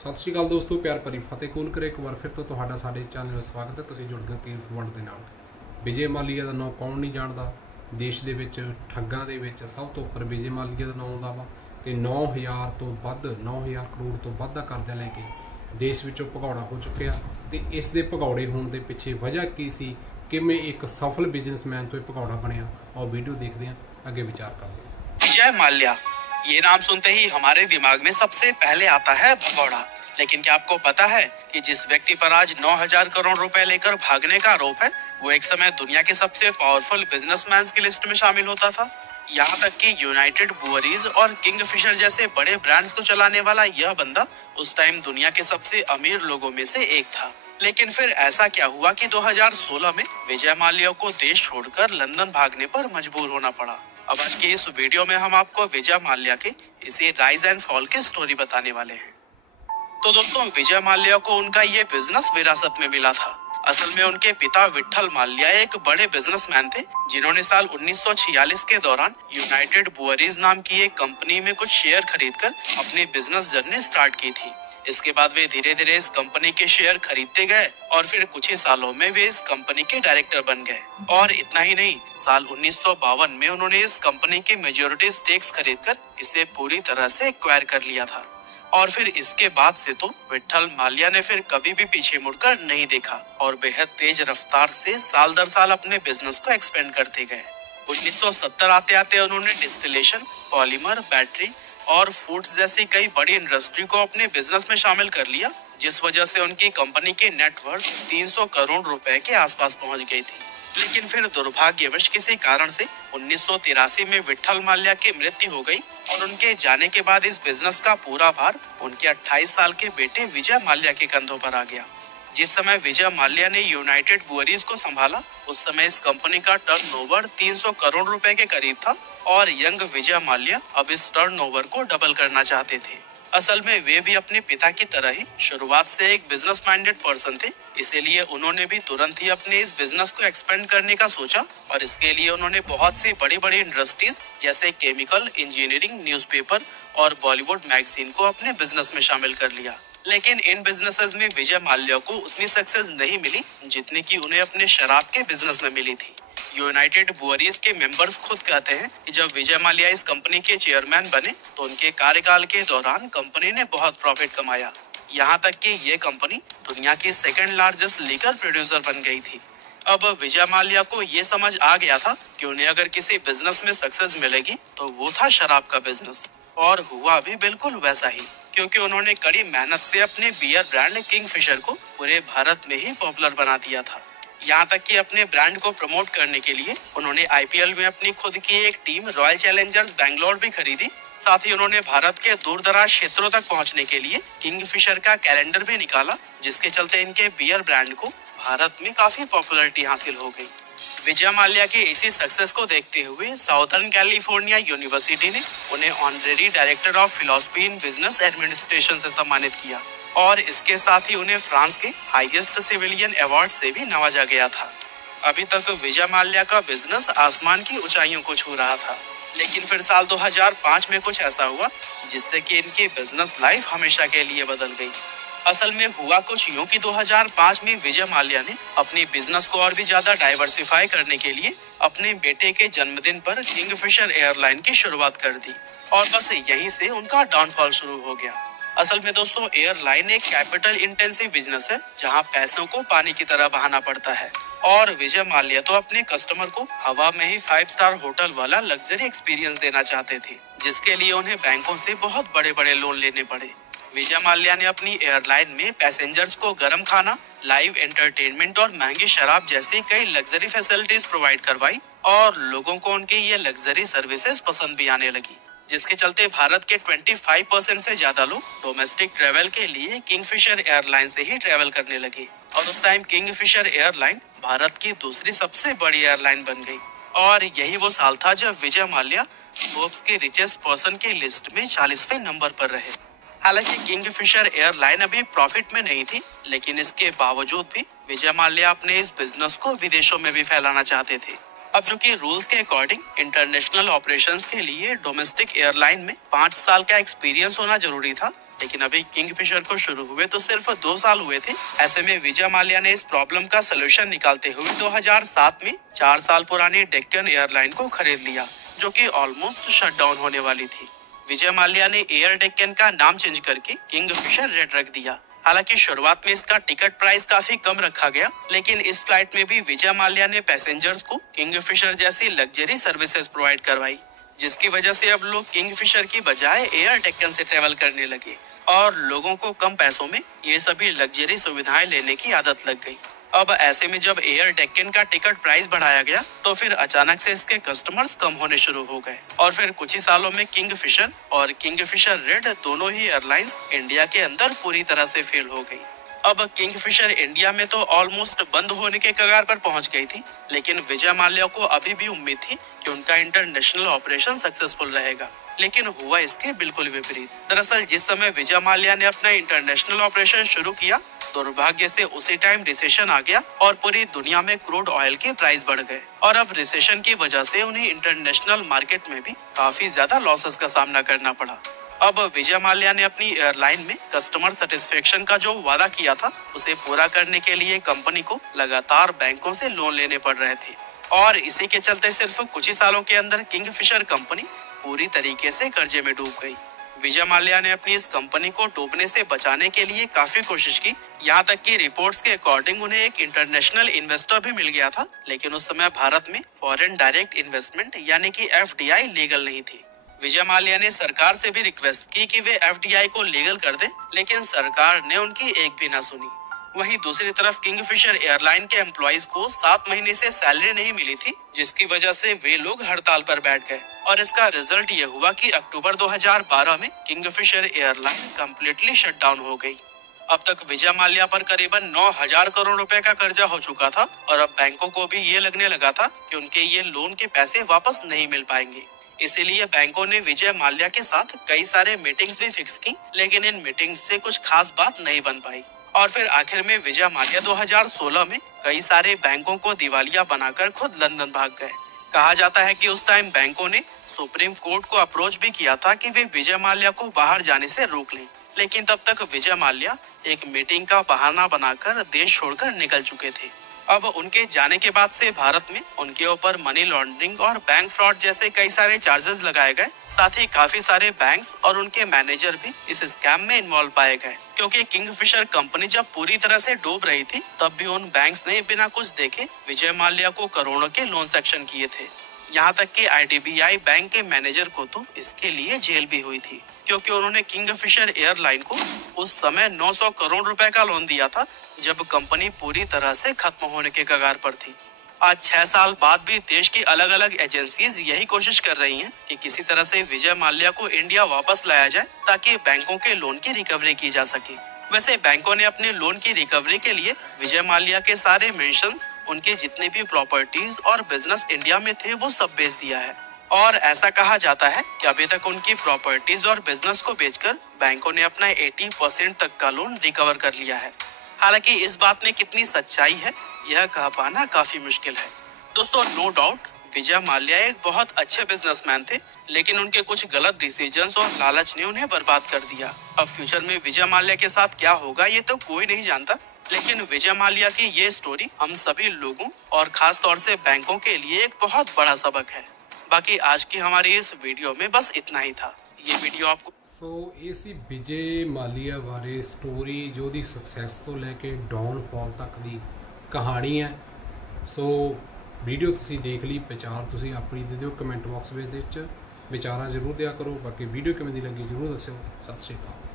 सत श्री अकाल दोस्तों, प्यार भरी फतेह कूल करे। एक बार फिर तो तुहाडा साडे चैनल में स्वागत है। तुसीं जुड़ गए तीर्थ वंड दे नाल। विजय मालिया का नाम कौन नहीं जानता। देश दे विच ठग्गां दे विच सब तो उपर विजय मालिया का नाम आउंदा वा ते 9,000 तो वध 9,000 करोड़ तो वध दा करदा लैके देश विचों भगौड़ा हो चुकिया। ते इस दे भगौड़े होण दे पिछे वजह की सी, किवें एक सफल बिजनेसमैन तो भगौड़ा बनिया। और वीडियो देखते हैं, अगे विचार करते हैं। विजय माल्या, ये नाम सुनते ही हमारे दिमाग में सबसे पहले आता है भगौड़ा। लेकिन क्या आपको पता है कि जिस व्यक्ति पर आज 9,000 करोड़ रुपए लेकर भागने का आरोप है, वो एक समय दुनिया के सबसे पावरफुल बिजनेसमैन की लिस्ट में शामिल होता था। यहाँ तक कि यूनाइटेड ब्रूअरीज और किंगफिशर जैसे बड़े ब्रांड्स को चलाने वाला यह बंदा उस टाइम दुनिया के सबसे अमीर लोगों में से एक था। लेकिन फिर ऐसा क्या हुआ कि 2016 में विजय माल्या को देश छोड़कर लंदन भागने पर मजबूर होना पड़ा। अब आज के इस वीडियो में हम आपको विजय माल्या के इसे राइज एंड फॉल की स्टोरी बताने वाले हैं। तो दोस्तों, विजय माल्या को उनका ये बिजनेस विरासत में मिला था। असल में उनके पिता विट्ठल माल्या एक बड़े बिजनेसमैन थे, जिन्होंने साल 1946 के दौरान यूनाइटेड ब्रूअरीज नाम की एक कंपनी में कुछ शेयर खरीदकर अपनी बिजनेस जर्नी स्टार्ट की थी। इसके बाद वे धीरे धीरे इस कंपनी के शेयर खरीदते गए और फिर कुछ ही सालों में वे इस कंपनी के डायरेक्टर बन गए। और इतना ही नहीं, साल 1952 में उन्होंने इस कंपनी के मेजॉरिटी स्टेक्स खरीदकर इसे पूरी तरह से एक्वायर कर लिया था। और फिर इसके बाद से तो विट्ठल माल्या ने फिर कभी भी पीछे मुड़कर नहीं देखा और बेहद तेज रफ्तार से साल दर साल अपने बिजनेस को एक्सपेंड करते गए। 1970 आते आते उन्होंने डिस्टिलेशन, पॉलीमर, बैटरी और फूड्स जैसी कई बड़ी इंडस्ट्री को अपने बिजनेस में शामिल कर लिया, जिस वजह से उनकी कंपनी की नेटवर्थ 300 करोड़ रुपए के आसपास पहुंच गई थी। लेकिन फिर दुर्भाग्यवश किसी कारण से 1983 में विट्ठल माल्या की मृत्यु हो गई और उनके जाने के बाद इस बिजनेस का पूरा भार उनके 28 साल के बेटे विजय माल्या के कंधों पर आ गया। जिस समय विजय माल्या ने यूनाइटेड ब्रूअरीज को संभाला, उस समय इस कंपनी का टर्नओवर 300 करोड़ रुपए के करीब था और यंग विजय माल्या अब इस टर्नओवर को डबल करना चाहते थे। असल में वे भी अपने पिता की तरह ही शुरुआत से एक बिजनेस माइंडेड पर्सन थे, इसीलिए उन्होंने भी तुरंत ही अपने इस बिजनेस को एक्सपेंड करने का सोचा और इसके लिए उन्होंने बहुत सी बड़ी बड़ी इंडस्ट्रीज जैसे केमिकल, इंजीनियरिंग, न्यूज़पेपर और बॉलीवुड मैगजीन को अपने बिजनेस में शामिल कर लिया। लेकिन इन बिजनेसेस में विजय माल्या को उतनी सक्सेस नहीं मिली जितनी कि उन्हें अपने शराब के बिजनेस में मिली थी। यूनाइटेड ब्रूअरीज के मेंबर्स खुद कहते हैं कि जब विजय माल्या इस कंपनी के चेयरमैन बने तो उनके कार्यकाल के दौरान कंपनी ने बहुत प्रॉफिट कमाया। यहाँ तक कि ये कंपनी दुनिया की सेकंड लार्जेस्ट लीकर प्रोड्यूसर बन गई थी। अब विजय माल्या को ये समझ आ गया था कि उन्हें अगर किसी बिजनेस में सक्सेस मिलेगी तो वो था शराब का बिजनेस। और हुआ भी बिल्कुल वैसा ही, क्योंकि उन्होंने कड़ी मेहनत से अपने बियर ब्रांड किंगफिशर को पूरे भारत में ही पॉपुलर बना दिया था। यहाँ तक कि अपने ब्रांड को प्रमोट करने के लिए उन्होंने आईपीएल में अपनी खुद की एक टीम रॉयल चैलेंजर्स बैंगलोर भी खरीदी। साथ ही उन्होंने भारत के दूर दराज क्षेत्रों तक पहुँचने के लिए किंगफिशर का कैलेंडर भी निकाला, जिसके चलते इनके बियर ब्रांड को भारत में काफी पॉपुलैरिटी हासिल हो गई। विजय माल्या की इसी सक्सेस को देखते हुए साउथर्न कैलिफोर्निया यूनिवर्सिटी ने उन्हें honorary director of philosophy in business administration से सम्मानित किया और इसके साथ ही उन्हें फ्रांस के हाईएस्ट सिविलियन अवार्ड से भी नवाजा गया था। अभी तक विजय माल्या का बिजनेस आसमान की ऊंचाइयों को छू रहा था, लेकिन फिर साल 2005 में कुछ ऐसा हुआ जिससे कि इनकी बिजनेस लाइफ हमेशा के लिए बदल गई। असल में हुआ कुछ यूं कि 2005 में विजय माल्या ने अपनी बिजनेस को और भी ज्यादा डाइवर्सिफाई करने के लिए अपने बेटे के जन्मदिन पर किंगफिशर एयरलाइन की शुरुआत कर दी और बस यहीं से उनका डाउनफॉल शुरू हो गया। असल में दोस्तों, एयरलाइन एक कैपिटल इंटेंसिव बिजनेस है जहां पैसों को पानी की तरह बहाना पड़ता है और विजय माल्या तो अपने कस्टमर को हवा में ही 5 स्टार होटल वाला लग्जरी एक्सपीरियंस देना चाहते थे, जिसके लिए उन्हें बैंकों से बहुत बड़े बड़े लोन लेने पड़े। विजय माल्या ने अपनी एयरलाइन में पैसेंजर्स को गर्म खाना, लाइव एंटरटेनमेंट और महंगी शराब जैसी कई लग्जरी फैसिलिटीज प्रोवाइड करवाई और लोगों को उनकी ये लग्जरी सर्विसेज पसंद भी आने लगी, जिसके चलते भारत के 25% से ज्यादा लोग डोमेस्टिक ट्रेवल के लिए किंगफिशर एयरलाइन से ही ट्रेवल करने लगे और उस टाइम किंगफिशर एयरलाइन भारत की दूसरी सबसे बड़ी एयरलाइन बन गई। और यही वो साल था जब विजय माल्या फोर्ब्स के रिचेस्ट पर्सन की लिस्ट में 40वें नंबर पर रहे। हालांकि किंगफिशर एयरलाइन अभी प्रॉफिट में नहीं थी, लेकिन इसके बावजूद भी विजय माल्या अपने इस बिजनेस को विदेशों में भी फैलाना चाहते थे। अब चूंकि रूल्स के अकॉर्डिंग इंटरनेशनल ऑपरेशंस के लिए डोमेस्टिक एयरलाइन में 5 साल का एक्सपीरियंस होना जरूरी था, लेकिन अभी किंगफिशर को शुरू हुए तो सिर्फ 2 साल हुए थे। ऐसे में विजय माल्या ने इस प्रॉब्लम का सलूशन निकालते हुए 2007 में 4 साल पुरानी डेक्कन एयरलाइन को खरीद लिया, जो कि ऑलमोस्ट शट डाउन होने वाली थी। विजय माल्या ने एयर डेक्कन का नाम चेंज करके किंगफिशर रेड रख दिया। हालांकि शुरुआत में इसका टिकट प्राइस काफी कम रखा गया, लेकिन इस फ्लाइट में भी विजय माल्या ने पैसेंजर्स को किंगफिशर जैसी लग्जरी सर्विसेज प्रोवाइड करवाई, जिसकी वजह से अब लोग किंगफिशर की बजाय एयर डेक्कन से ट्रेवल करने लगे और लोगों को कम पैसों में ये सभी लग्जरी सुविधाएं लेने की आदत लग गई। अब ऐसे में जब एयर डेक्कन का टिकट प्राइस बढ़ाया गया तो फिर अचानक से इसके कस्टमर्स कम होने शुरू हो गए और फिर कुछ ही सालों में किंगफिशर और किंगफिशर रेड दोनों ही एयरलाइंस इंडिया के अंदर पूरी तरह से फेल हो गई। अब किंगफिशर इंडिया में तो ऑलमोस्ट बंद होने के कगार पर पहुंच गई थी, लेकिन विजय माल्या को अभी भी उम्मीद थी कि उनका इंटरनेशनल ऑपरेशन सक्सेसफुल रहेगा। लेकिन हुआ इसके बिल्कुल विपरीत। दरअसल जिस समय विजय माल्या ने अपना इंटरनेशनल ऑपरेशन शुरू किया, दुर्भाग्य से उसी टाइम रिसेशन आ गया और पूरी दुनिया में क्रूड ऑयल के प्राइस बढ़ गए और अब रिसेशन की वजह से उन्हें इंटरनेशनल मार्केट में भी काफी ज्यादा लॉसेस का सामना करना पड़ा। अब विजय माल्या ने अपनी एयरलाइन में कस्टमर सेटिस्फेक्शन का जो वादा किया था, उसे पूरा करने के लिए कंपनी को लगातार बैंकों से लोन लेने पड़ रहे थे और इसी के चलते सिर्फ कुछ ही सालों के अंदर किंगफिशर कंपनी पूरी तरीके से कर्जे में डूब गई। विजय माल्या ने अपनी इस कंपनी को डूबने से बचाने के लिए काफी कोशिश की, यहाँ तक कि रिपोर्ट्स के अकॉर्डिंग उन्हें एक इंटरनेशनल इन्वेस्टर भी मिल गया था, लेकिन उस समय भारत में फॉरेन डायरेक्ट इन्वेस्टमेंट यानी कि FDI लीगल नहीं थी। विजय माल्या ने सरकार से भी रिक्वेस्ट की कि वे FDI को लीगल कर दे, लेकिन सरकार ने उनकी एक भी ना सुनी। वहीं दूसरी तरफ किंगफिशर एयरलाइन के एम्प्लॉइज को 7 महीने से सैलरी नहीं मिली थी, जिसकी वजह से वे लोग हड़ताल पर बैठ गए और इसका रिजल्ट ये हुआ कि अक्टूबर 2012 में Kingfisher airline completely shut down हो गई। अब तक विजय माल्या पर करीबन 9,000 करोड़ रुपए का कर्जा हो चुका था और अब बैंकों को भी ये लगने लगा था कि उनके ये लोन के पैसे वापस नहीं मिल पाएंगे। इसीलिए बैंकों ने विजय माल्या के साथ कई सारे मीटिंग्स भी फिक्स की, लेकिन इन मीटिंग्स से कुछ खास बात नहीं बन पाई और फिर आखिर में विजय माल्या 2016 में कई सारे बैंकों को दिवालिया बनाकर खुद लंदन भाग गए। कहा जाता है कि उस टाइम बैंकों ने सुप्रीम कोर्ट को अप्रोच भी किया था कि वे विजय माल्या को बाहर जाने से रोक लें, लेकिन तब तक विजय माल्या एक मीटिंग का बहाना बनाकर देश छोड़कर निकल चुके थे। अब उनके जाने के बाद से भारत में उनके ऊपर मनी लॉन्ड्रिंग और बैंक फ्रॉड जैसे कई सारे चार्जेस लगाए गए। साथ ही काफी सारे बैंक्स और उनके मैनेजर भी इस स्कैम में इन्वॉल्व पाए गए, क्योंकि किंगफिशर कंपनी जब पूरी तरह से डूब रही थी तब भी उन बैंक्स ने बिना कुछ देखे विजय माल्या को करोड़ों के लोन सेक्शन किए थे। यहाँ तक कि IDBI बैंक के मैनेजर को तो इसके लिए जेल भी हुई थी, क्योंकि उन्होंने किंगफिशर एयरलाइन को उस समय 900 करोड़ रुपए का लोन दिया था, जब कंपनी पूरी तरह से खत्म होने के कगार पर थी। आज 6 साल बाद भी देश की अलग अलग एजेंसीज यही कोशिश कर रही हैं कि किसी तरह से विजय माल्या को इंडिया वापस लाया जाए, ताकि बैंकों के लोन की रिकवरी की जा सके। वैसे बैंकों ने अपने लोन की रिकवरी के लिए विजय माल्या के सारे मेंशंस, उनके जितने भी प्रॉपर्टीज और बिजनेस इंडिया में थे, वो सब बेच दिया है और ऐसा कहा जाता है कि अभी तक उनकी प्रॉपर्टीज और बिजनेस को बेचकर बैंकों ने अपना 80% तक का लोन रिकवर कर लिया है। हालांकि इस बात में कितनी सच्चाई है, यह कह पाना काफी मुश्किल है। दोस्तों, नो डाउट विजय माल्या एक बहुत अच्छे बिजनेसमैन थे, लेकिन उनके कुछ गलत डिसीजंस और लालच ने उन्हें बर्बाद कर दिया। अब फ्यूचर में विजय माल्या के साथ क्या होगा ये तो कोई नहीं जानता, लेकिन विजय माल्या की ये स्टोरी हम सभी लोगों और खास तौर से बैंकों के लिए एक बहुत बड़ा सबक है। बाकी आज की हमारी इस वीडियो में बस इतना ही था। ये वीडियो आपको ਇਹ ਸੀ ਵਿਜੇ ਮਾਲੀਆ ਬਾਰੇ ਸਟੋਰੀ, ਜੋ ਦੀ ਸਕਸੈਸ ਤੋਂ ਲੈ ਕੇ ਡਾਊਨਫਾਲ ਤੱਕ ਦੀ ਕਹਾਣੀ ਹੈ। ਸੋ ਵੀਡੀਓ ਤੁਸੀਂ ਦੇਖ ਲਈ, ਵਿਚਾਰ ਤੁਸੀਂ ਆਪਣੀ ਦੇ ਦਿਓ ਕਮੈਂਟ ਬਾਕਸ ਵਿੱਚ ਵਿਚਾਰਾਂ ਜ਼ਰੂਰ ਦਿਆ ਕਰੋ। ਬਾਕੀ ਵੀਡੀਓ ਕਿਵੇਂ ਦੀ ਲੱਗੀ ਜ਼ਰੂਰ ਦੱਸਿਓ। ਸਤਿ ਸ਼੍ਰੀ ਅਕਾਲ।